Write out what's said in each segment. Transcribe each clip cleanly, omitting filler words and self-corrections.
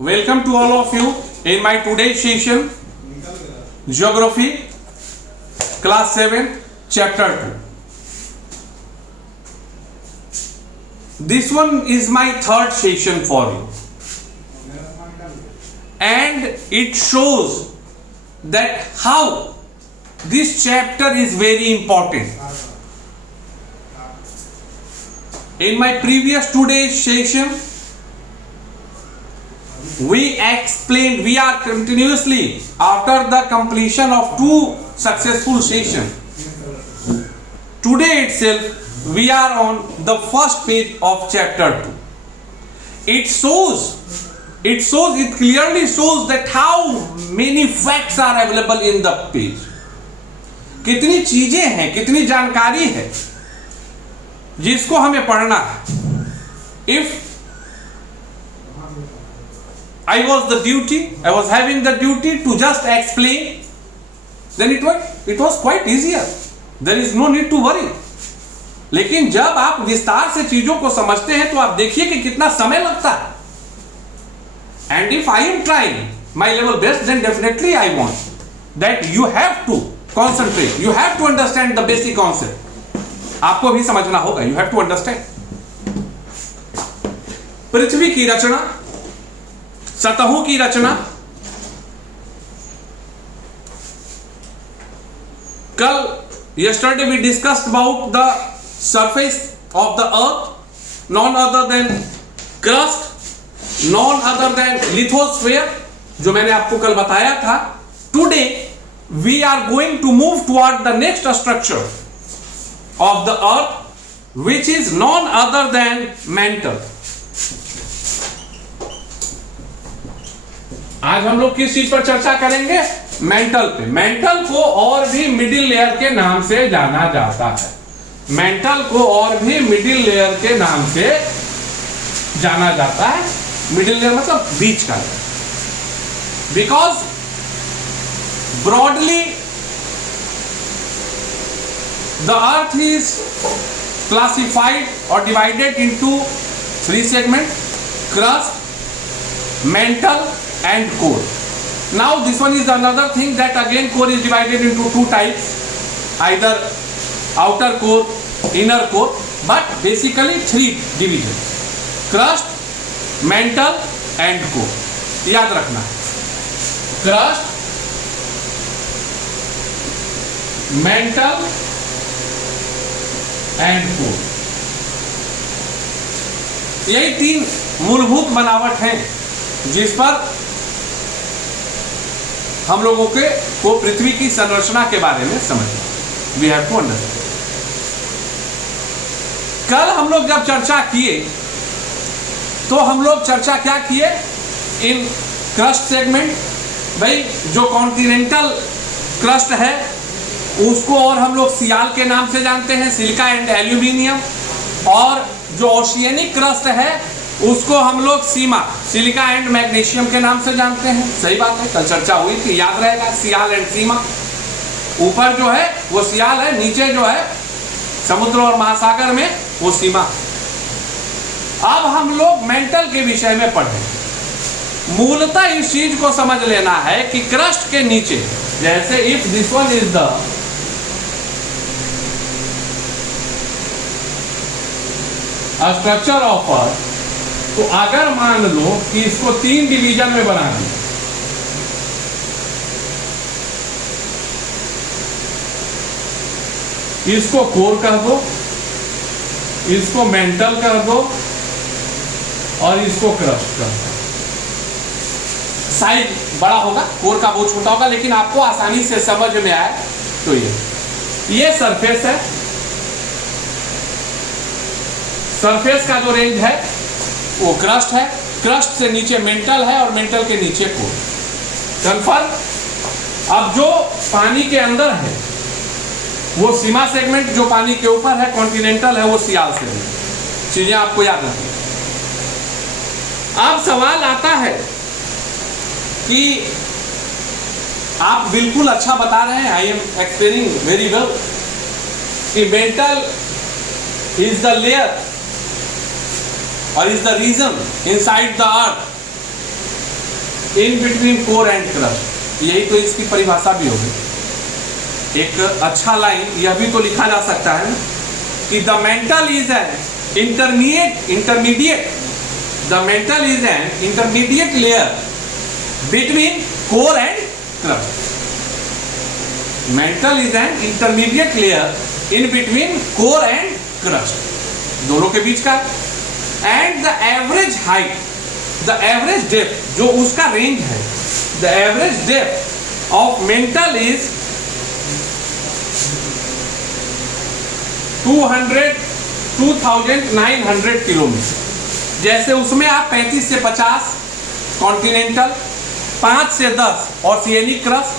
Welcome to all of you in my today's session, Geography, Class 7, Chapter 2. This one is my third session for you, and it shows that how this chapter is very important. In my previous today's session, we are continuously after the completion of 2 successful sessions. Today itself, we are on the first page of chapter 2. It clearly shows that how many facts are available in the page. कितनी चीजें हैं, कितनी जानकारी है जिसको हमें पढ़ना है. If I was having the duty to just explain, then it was quite easier. There is no need to worry. लेकिन जब आप विस्तार से चीजों को समझते हैं तो आप देखिए कि कितना समय लगता है. And if I am trying my level best, then definitely I want that you have to concentrate. You have to understand the basic concept. आपको भी समझना होगा. You have to understand. पृथ्वी की रचना, सतहों की रचना. Yesterday we discussed about the surface of the earth, none other than crust, none other than lithosphere, जो मैंने आपको कल बताया था. Today we are going to move toward the next structure of the earth, which is none other than mantle. आज हम लोग किस चीज पर चर्चा करेंगे? मेंटल पे. मेंटल को और भी मिडिल लेयर के नाम से जाना जाता है. मेंटल को और भी मिडिल लेयर के नाम से जाना जाता है. मिडिल लेयर मतलब बीच का. Because broadly the earth is classified और divided into 3 segments: crust, mantle and core. Now this one is another thing that again core is divided into 2 types, either outer core, inner core, but basically 3 divisions: crust, mantle and core. याद रखना, crust, mantle and core. यही 3 मूलभूत बनावट हैं जिस पर हम लोगों को पृथ्वी की संरचना के बारे में समझना. We have to understand. कल हम लोग जब चर्चा किए तो हम लोग चर्चा क्या किए? इन क्रस्ट सेगमेंट. भाई जो कॉन्टिनेंटल क्रस्ट है उसको और हम लोग सियाल के नाम से जानते हैं, सिलिका एंड एल्यूमिनियम. और जो ओशियनिक क्रस्ट है उसको हम लोग सीमा, सिलिका एंड मैग्नीशियम के नाम से जानते हैं. सही बात है, कल चर्चा हुई थी, याद रहेगा. सियाल एंड सीमा. ऊपर जो है वो सियाल है, नीचे जो है समुद्र और महासागर में वो सीमा. अब हम लोग मेंटल के विषय में पढ़ें. मूलतः इस चीज को समझ लेना है कि क्रस्ट के नीचे, जैसे if this one is the structure of earth, तो अगर मान लो कि इसको 3 डिवीजन में बना दिया, इसको कोर कर दो, इसको मेंटल कर दो और इसको क्रस्ट कर दो. साइज बड़ा होगा, कोर का बहुत छोटा होगा, लेकिन आपको आसानी से समझ में आए तो ये सरफेस है. सरफेस का जो रेंज है वो क्रस्ट है. क्रस्ट से नीचे मेंटल है और मेंटल के नीचे कोर. कन्फर्म. अब जो पानी के अंदर है वो सीमा सेगमेंट, जो पानी के ऊपर है कॉन्टिनेंटल है, वो सियाल सेगमेंट. चीजें आपको याद रखनी. अब सवाल आता है कि आप बिल्कुल अच्छा बता रहे हैं, I am explaining very well, कि mantle is the layer or is the region inside the earth in between core and crust. यही तो इसकी परिभाषा भी होगी। एक अच्छा लाइन यह भी तो लिखा जा सकता है कि the mental is an intermediate layer between core and crust. Mental is an intermediate layer in between core and crust, दोनों के बीच का। And the average height, the average depth, जो उसका रेंज है, the average depth of mental is 2900 kilometre. जैसे उसमें आप 35 से 50 कॉन्टिनेंटल, 5 से 10 ओशियनिक क्रस्ट,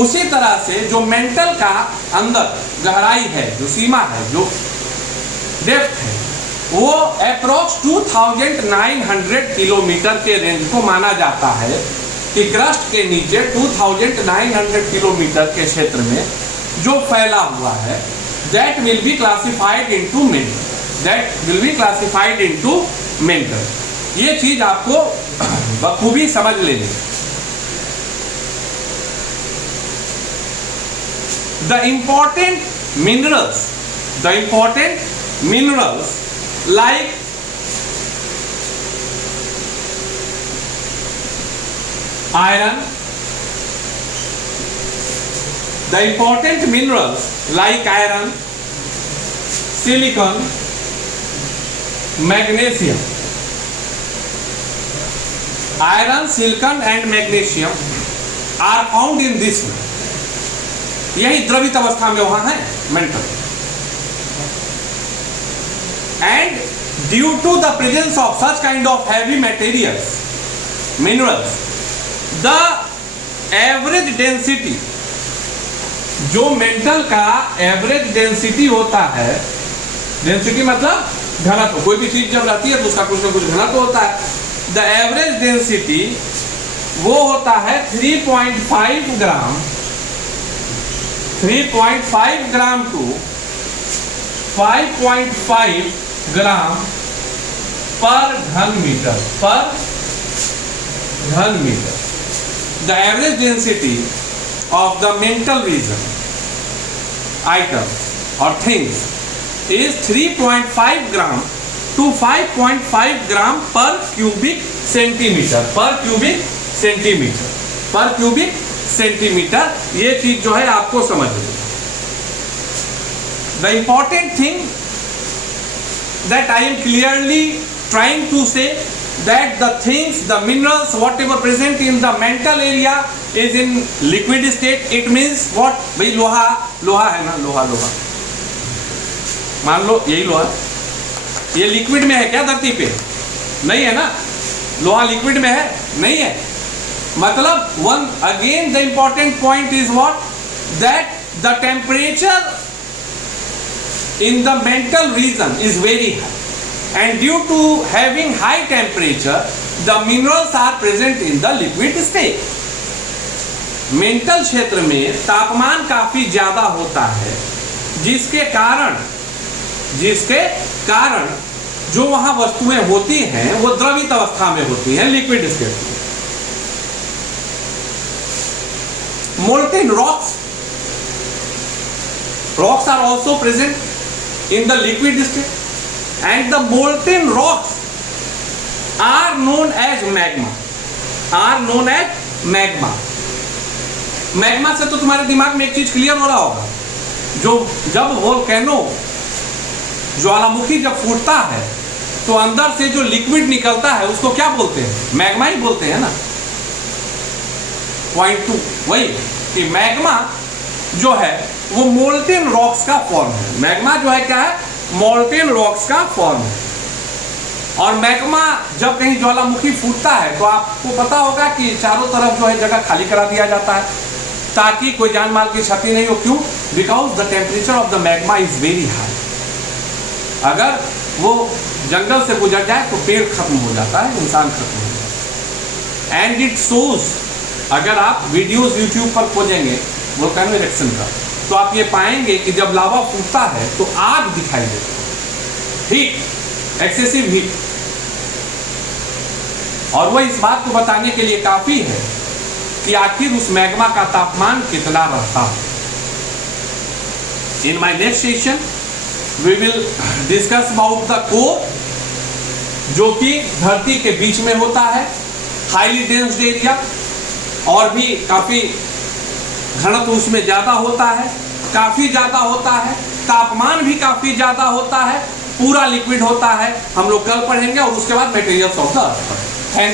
उसी तरह से जो मेंटल का अंदर गहराई है, जो सीमा है, जो डेप्थ है, वो अप्रोक्स 2900 किलोमीटर के रेंज को माना जाता है कि क्रस्ट के नीचे 2900 किलोमीटर के क्षेत्र में जो फैला हुआ है, that will be classified into mental, that will be classified into mental। ये चीज आपको बखूबी समझ लेनी। The important minerals like iron, silicon, magnesium, iron, silicon and magnesium are found in this one। यही द्रवित अवस्था में वहां है mental. And due to the presence of such kind of heavy minerals, the average density, जो mental का average density होता है, डेंसिटी मतलब घनत्व, कोई भी चीज जब रहती है तो उसका कुछ ना कुछ घनत्व होता है। द एवरेज डेंसिटी वो होता है 3.5 ग्राम टू 5.5 ग्राम पर घन metre. The average density of the mental region items or things is 3.5 gram to 5.5 gram per cubic centimeter। ये चीज जो है आपको समझ लो। The important thing that I am clearly trying to say that the things, the minerals, whatever present in the mental area is in liquid state। It means what? भाई लोहा है ना, लोहा मान लो, यही लोहा, ये लिक्विड में है क्या धरती पे? नहीं है ना। लोहा लिक्विड में है? नहीं है। मतलब one again the important point is what? That the temperature in the mental region is very high, and due to having high temperature the minerals are present in the liquid state। Mental क्षेत्र में तापमान काफी ज्यादा होता है, जिसके कारण जो वहां वस्तुएं होती हैं वो द्रवित अवस्था में होती हैं, लिक्विड स्टेट में। Molten rocks are also present in the liquid state, and the molten rocks are known as magma। Magma से तो तुम्हारे दिमाग में एक चीज क्लियर हो रहा होगा, जब वोल्केनो ज्वालामुखी जब फूटता है तो अंदर से जो लिक्विड निकलता है उसको क्या बोलते हैं? मैग्मा ही बोलते हैं ना। पॉइंट 2 वही कि मैग्मा जो है वो मोल्टेन रॉक्स का फॉर्म है। मैग्मा जो है क्या है? मोल्टेन रॉक्स का फॉर्म है। और मैग्मा जब कहीं ज्वालामुखी फूटता है तो आपको पता होगा कि चारों तरफ जो है जगह खाली करा दिया जाता है ताकि कोई जान माल की क्षति नहीं हो। क्यों? Because the temperature of the magma is very high. अगर वो जंगल से गुजर जाए तो पेड़ खत्म हो जाता है, इंसान खत्म हो जाता है। एंड इट शोज, अगर आप वीडियोस यूट्यूब पर खोजेंगे वोल्केनो इरेक्शन का तो आप ये पाएंगे कि जब लावा फूटता है तो आग दिखाई देती है, हीट, एक्सेसिव हीट। और वह इस बात को बताने के लिए काफी है कि आखिर उस मैग्मा का तापमान कितना रहता है। In my next session we will discuss about the core, जो कि धरती के बीच में होता है, हाईली डेंस्ड एरिया, और भी काफी घनत्व उसमें ज्यादा होता है, काफी ज्यादा होता है, तापमान भी काफी ज्यादा होता है, पूरा लिक्विड होता है। हम लोग कल पढ़ेंगे और उसके बाद मटेरियल्स ऑफ द अर्थ।